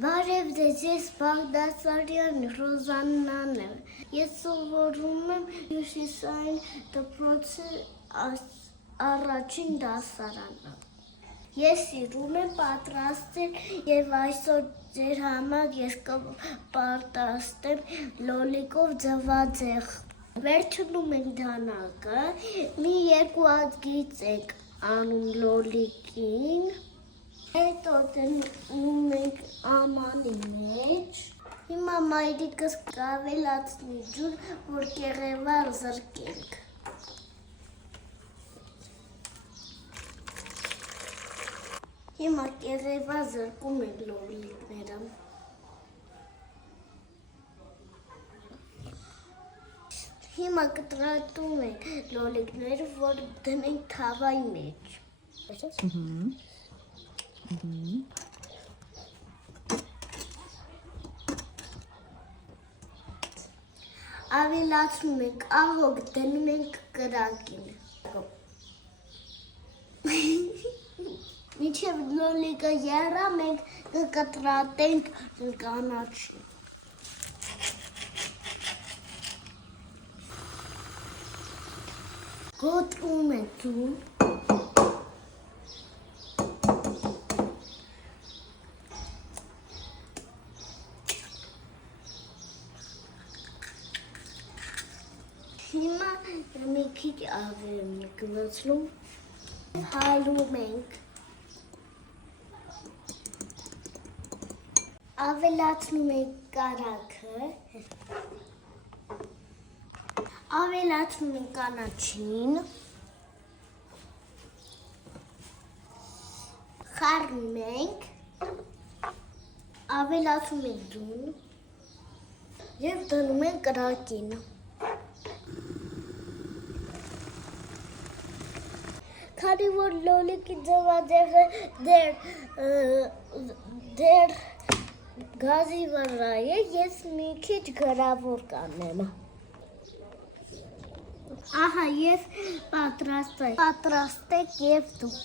Բարև ձեզ, ես Բաղդասարյան Ռոզաննան եմ։ Ես սովորում եմ Հյուսիսային դպրոցի առաջին դասարանում։ Ես սիրում եմ պատրաստել և այսօր ձեր համար ես կպարտաստեմ լոլիկով ձվածեղ։ Վերջնում ենք դանակը, մի երկու ատգից ենք անում լոլիկին, հետո դնում ենք ամանի մեջ, հիմա մայրիկս կավելացնի ջուր, որ կեղևը զրկենք։ Հիմա կեղևը զրկում ենք լոլիկները։ Հիմա կտրատում ենք լոլիկները, որ դնենք թավայի մեջ։ Ավելացնում ենք աղոք, դնում ենք կրակին։ Մինչև լոլիկը եռա, մենք կկտրատենք կանաչին։ Գոտրում ենք ձուն։ Հիմա մի քիչ ավել ենք գնացնում, հալում ենք, ավելացնում ենք կարագը, ավելացնում ենք կանաչին, խառնում ենք, ավելացնում ենք ձուն և դնում ենք կրակին։ Քանի որ լոլիկի ձվածեղը դեռ գազի վրա է, ես մի քիչ գրավոր կանեմ։ Ահա ես պատրաստեք և դուք։